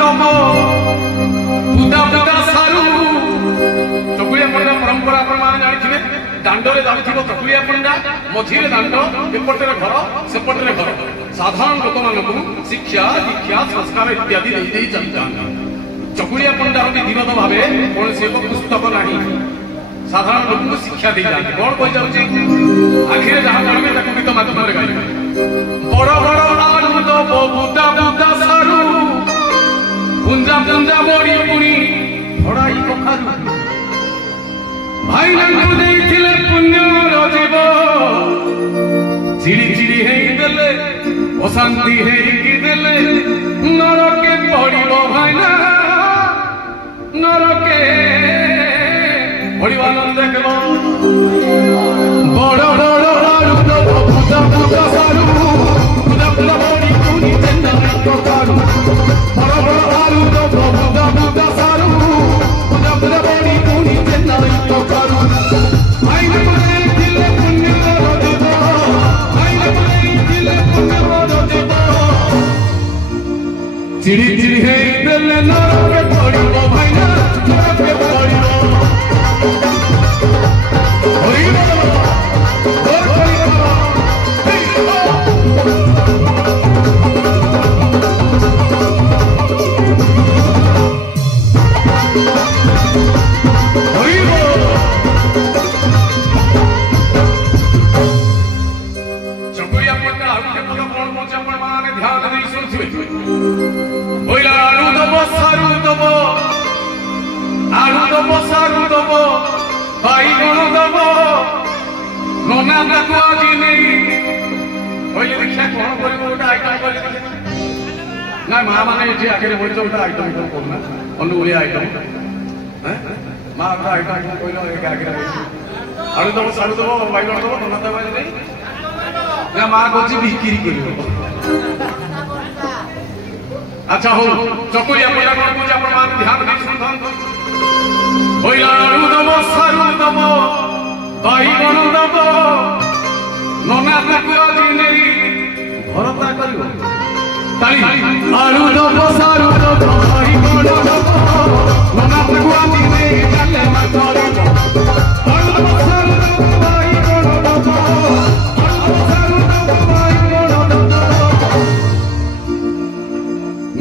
दम बुदा बुदा सारू चकुलिया पंडा परंपरा प्रमाण जानी दांडे जाऊँ चकुलिया पंडा मझीरे दांड एपटे घर सेपटे घर साधारण लोक मान शिक्षा दीक्षा संस्कार इत्यादि नहीं चलता चकुलिया पंडा विधिवत भाव कौन से पुस्तक ना साधारण लोक को शिक्षा दी जाती कौन कही जाऊँ आखिर जहाँ पढ़े गीत माध्यम गाइबे बड़ बड़ आलू दब बुदा बुदा सारू पुंजा पुंजा बड़ी पुणी भड़ाई कखारू भाई नांगू देइथिले पुण्यर जीव चिड़ी चिड़ी हेइदेले अशांति हेइकी देले नरके पड़िबो भाईना नरके पड़िबो न देखबो बड़ बड़ आलू दब बुदा बुदा सारू बुदा बुदा बड़ी पुनी चंदा कखारू बड़ बड़ आलू दब बुदा बुदा सारू बुदा बुदा बड़ी पुनी चंदा कखारू भाई ने दिले पुण्य करो देबो भाई ने दिले पुण्य करो देबो चिड़ी चिड़ी हे दिले नरके पड़िबो भाई ना नरके पड़िबो होइबो और पड़िबो सारू दब बाईगण दब नना ताकू आज नहीं कहले देखा कौन कर गोटे आइटम ना माँ मैंने आगे बोल गोटे आइटम करना अनुगुरी आइटम माँ गोटे आइटम कहल आगे आलू दब सारू दब बाईगण दब नना ताकू आज नहीं ना माँ कह बिक्री कर अच्छा हो चकुलिया पंडा कौन पूजा प्रमाण ध्यान दे सुन आलू दब सारू दब बाईगण दब नना ताकू आज नहीं भरता कर आलू दब सारू दब बाईगण दब नना ताकू आज नहीं डाले आलू दब सारू दब बाईगण दब आलू सारू दब बाईगण दब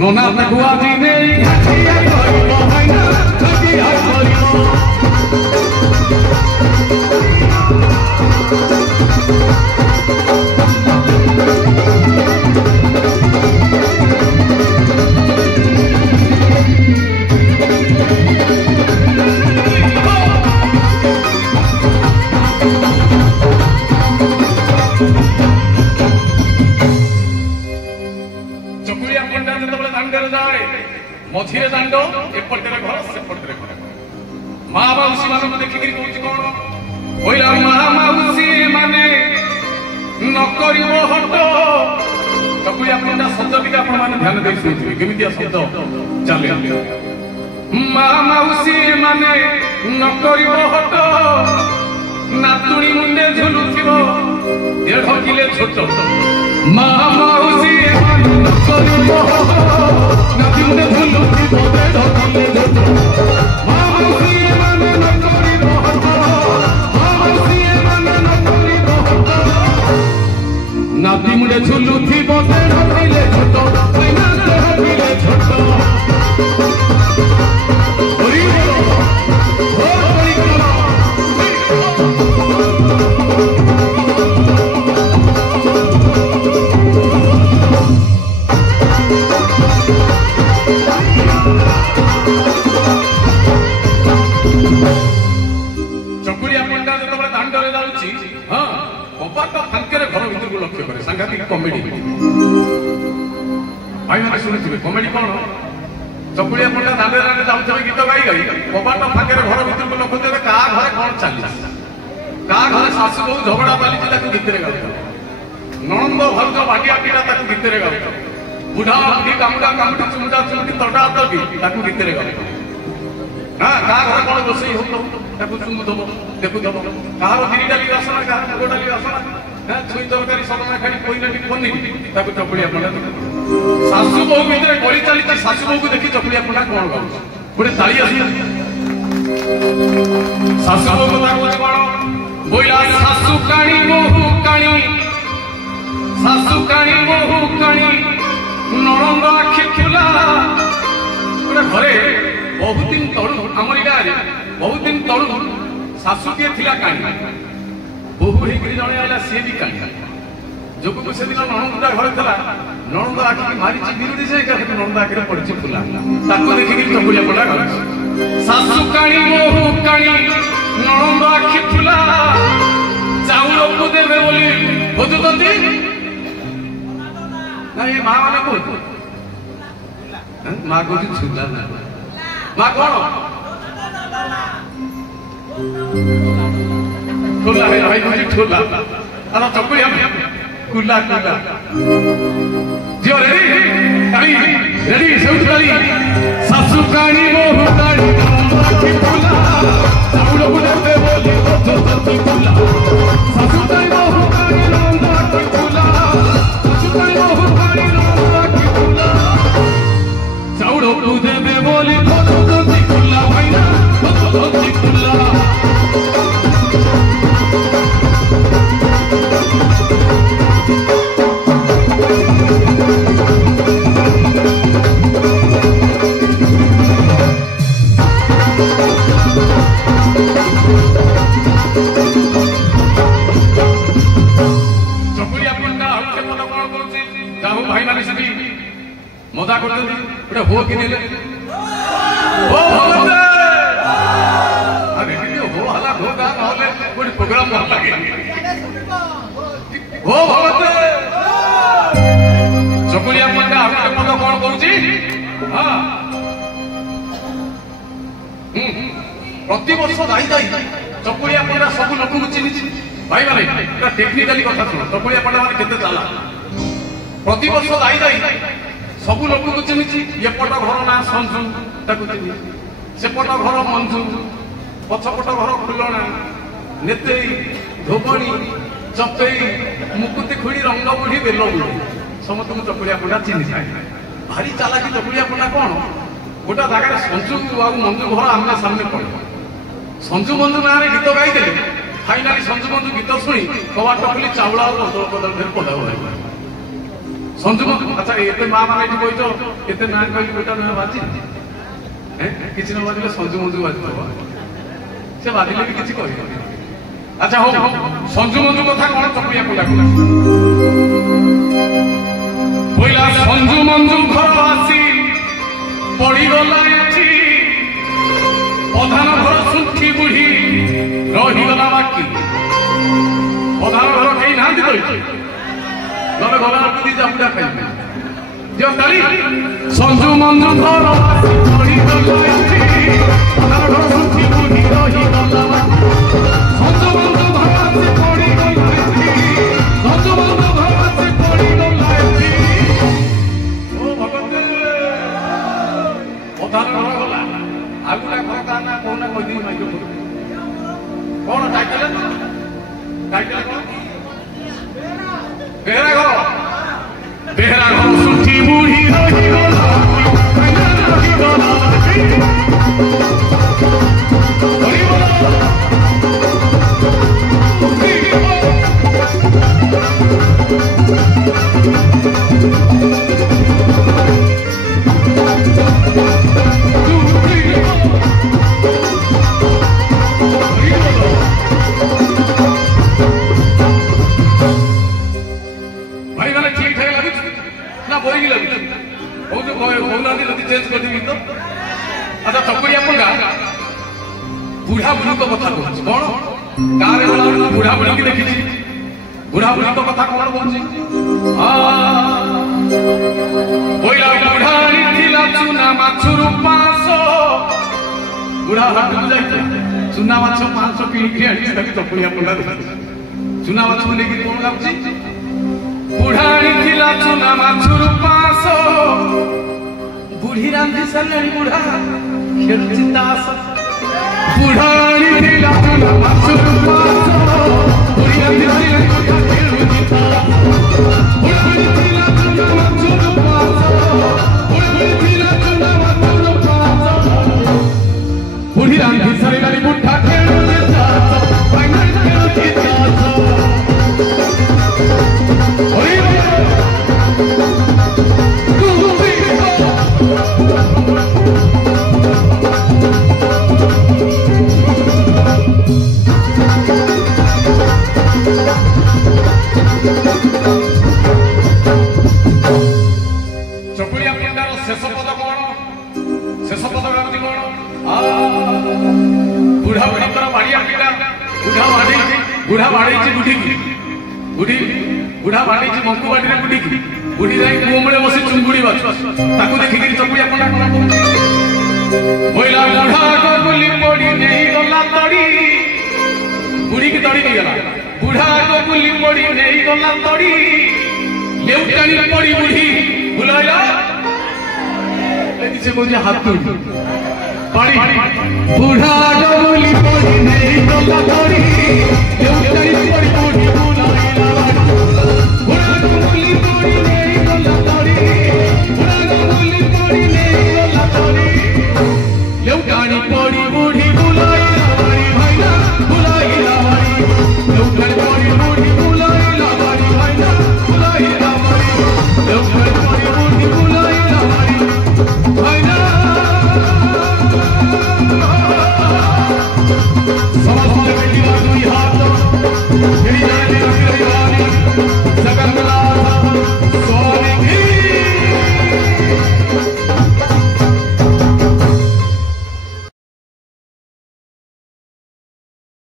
नना ताकू आज नहीं घाटिया करिबो भाईना घाटिया करिबो चकुलिया पंडा जो दांडे जाए मझीरे दांड एपटे घर सेपटे घर माँ मौसी मान देखिक कौन कहला माँ मौसी माने न कर हट चकुलिया पंडा शब्द टी आप ध्यान दे शुणुवे केमिया शब्द चले माँ मौसी माने न कर हट नातुणी मुंडे झुलुथिबो 1.5 किलो छोट माँ मौसी माने न कर हट नातुणी मुंडे झुलुथिबो 1.5 किलो छोट माँ मौसी माने न कर हट माँ मौसी माने न कर हट नाती मुंडे झुलुथिबो 1.5 किलो छोट पैना 1.5 किलो छोट चकुलिया पंडा जो दांडे जाऊँगी हाँ कपाट फांके घर भर को लक्ष्य करे सांघातिक कमेडी भाई मैंने शुणुवे कमेडी कौन चकुलिया पंडा दांडे दांडे जाऊँ गीत गाई गाई कपाट फांके घर भर को लक्ष्य करे क्या घरे कौन चली क्या घरे शाशु बहु झगड़ा चली गीत गाऊ नणंद भाज बाटिया पीटा गीत गाऊ बुढ़ा बुढ़ी कामुड़ा कामुड़ी चुमुटा चुमुटी तटा तटी गीत गाऊ हाँ क्या घर कौन रोषे हो चुमुथब देखुथब कहार 2 डाली आसना कहार 1 डाली आसना छुई तरकारी सदना खाई कोई पनीर चकुलिया पंडा शाशु बहु भितर गड़ी चली ଶାଶୁ ବୋହୂକୁ ଦେଖି ଚକୁଳିଆ ପଣ୍ଡା କଣ କରୁଛି ଗୋଟେ ତାଳି ଆସି ଶାଶୁ ବୋହୂ କଥା କହୁଛି କଣ ବୋଇଲା ଶାଶୁ କାଣି ବୋହୂ କାଣି ଶାଶୁ କାଣି ବୋହୂ କାଣି ନଣନ୍ଦ ଆଖି ଖୋଲା ଗୋଟେ ଘରେ ବହୁତ ଦିନ ତଳୁ ଆମରି ଗାଁରେ ବହୁତ ଦିନ ତଳୁ ଶାଶୁଟିଏ ଥିଲା କାଣି ବୋହୂ ହେଇକରି ଜଣେ ଆଇଲା ସିଏ ବି କାଣି ଯୋଗକୁ ସେଦିନ ନଣନ୍ଦଟା ଘରେ ଥିଲା ନଣନ୍ଦ ଆଖିକି ମାରିଛି ବିରୁଡ଼ି ଯେ ନଣନ୍ଦ ଆଖିରେ ପଡିଛି ଫୁଲା ତାକୁ ଦେଖିକି ଚକୁଳିଆ ପଣ୍ଡା ଘରଛି ଶାଶୁ କାଣି ବୋହୂ କାଣି ନଣନ୍ଦ ଆଖି ଫୁଲା ଚାଉଳକୁ ଦେବେ ବୋଲି ଖୋଜୁଛନ୍ତି ନା ଏ ମା ମାନେ କହୁଛୁ ମା କହୁଛି ଛୁଲା ନା ମା କଣ ଠୋଲା ଭାଇ କହୁଛି ଠୋଲା ତାର ଚକୁଳିଆ କୁଲା କୁଲା ଝିଅ ରେଡି ତାଳି ରେଡି ସବୁ ତାଳି ଶାଶୁ କାଣି ବୋହୂ କାଣି ଆଖି ଫୁଲା ଚାଉଳକୁ ଦେବେ ବୋଲି ଖୋଜୁଛନ୍ତି କୁଲା ଶାଶୁ କାଣି ବୋହୂ କାଣି ନଣନ୍ଦ ଆଖି ଫୁଲା ଶାଶୁ କାଣି ବୋହୂ କାଣି ନଣନ୍ଦ ଆଖି ଫୁଲା ଚାଉଳକୁ ଦେବେ ବୋଲି ଖୋଜୁଛନ୍ତି କୁଲା ଭାଇନା ଖୋଜୁଛନ୍ତି କୁଲା मजा करते हो कि नहीं हो अरे हो हला हो गा नहले कोई प्रोग्राम न लागे हो भगते चकुलिया पंडा आपके पद कोन कहूची हां प्रति वर्ष जाई जाई चकुलिया पंडा सब लोक को चिनी भाई माने एटा टेक्निकली कथा सुन चकुलिया पंडा माने केते चाला प्रति वर्ष जाई जाई सब लोक को चिन्ह एपट घर ना संजू ताकू चिन्ह सेपट घर मंजू पछपट घर फुलणा नेते धोबणी चपेई मुकुति खुड़ी रंग बुढ़ी बेल बुढ़ी समस्त चकुलिया पंडा चिन्ह जाए भारी चालाकी चकुलिया पंडा कौन गोटा जगह संजू आ मंजू घर आमने सामने पड़े संजू मंजू ना गीत गाई फाइनाली संजू मंजू गीत शुणी कबाट खुली चावल बदल बदल फिर पदा संजू अच्छा एते माँ माने कहीच एते ना कही बेटा ना बाजी किसी न बाजिले संजू मंजू बाजी से बाजिले भी किसी कही अच्छा हो संजू मंजू कथा कौन चकुलिया पंडा बोला संजू मंजू घर आसी पड़गला एठी प्रधान घर सुखी बुढ़ी रहीगला बाकी प्रधान घर कहीं ना नवे गला दी जापुड़ा खाइबे जो ताली संजू मंजू घर पड़गला एठी प्रधान घर सुखी बुढ़ी रहीगला बाकी संजू मंजू घर आसी पड़गला एठी संजू मंजू घर आसी पड़गला एठी ओ भगते प्रधान घर गला आगुला घर का ना कोना कोदी माइक्रोफोन कौन टाइटल कौन बेहरा घर सुठी बूढ़ी रही गला रही गला हरि अच्छा चकुलिया पंडा बुढ़ा बुढ़ी को कथा कौन कौन गाँव गला बुढ़ा बुढ़ी की देखी बुढ़ा बुढ़ी को कथा कौन बोलची बोला बुढ़ाणी थिला चुना माछुरु 500 बुढ़ा हाट को जाई चुना माछ 500 किलो की आनी ताकि चकुलिया पंडा चुना माछ को लेके कौन गाउची बुढ़ाणी थिला चुना माछुरु 500 बुढ़ी रांधी सल्लाणी बुढ़ा खेलुची तास बुढ़ाणी थिला चुना माछुरु 500 बुढ़ी रांधी सल्लाणी बुढ़ा खेलुची तास बुढ़ाणी थिला चुना माछुरु 500 बुढ़ी थिला ରାନ୍ଧି ସାରିଲାଣି ବୁଢା ଖେଳୁଛି ଚାଷ ଫାଇନାଲ ଖେଳୁଛି ଚାଷ ଚକୁଳିଆ ପିଣ୍ଡାର ଶେଷ ପଦ କଣ ଶେଷ ପଦ ଗାଉଛି କଣ ବୁଢା ବୁଢୀଙ୍କର ବାଡିଆ ପିଣ୍ଡା ବୁଢା ବାଡେଇଛି ବୁଢୀକି ବୁଢା ବାଡେଇଛି ମଙ୍କୁ ବାଡିରେ ବୁଢୀକି ବୁଢୀ ଯାଇ କୁଅ ମୂଳେ ବସି ଚୁଙ୍ଗୁଡି ବାଛୁ ତାକୁ ଦେଖିକିରି ଚକୁଳିଆ ପିଣ୍ଡା କଣ କହୁଛି ବୋଇଲା ବୁଢା ଗୁଲି ପଡି ନେଇ ଗଲା ତଡି ବୁଢୀକି ତଡି ନେଇଗଲା ବୁଢା ଗୁଲି ପଡି ନେଇ ଗଲା ତଡି ଲେଉଟାଣି ପଡି ବୁଢୀ ବୁଲାଇଲା ସେ କହୁଛି ହାତ ପାଣି ବୁଢା ଗୁଲି ପଡି ନେଇ ଗଲା ତଡି ଲେଉଟାଣି ପଡି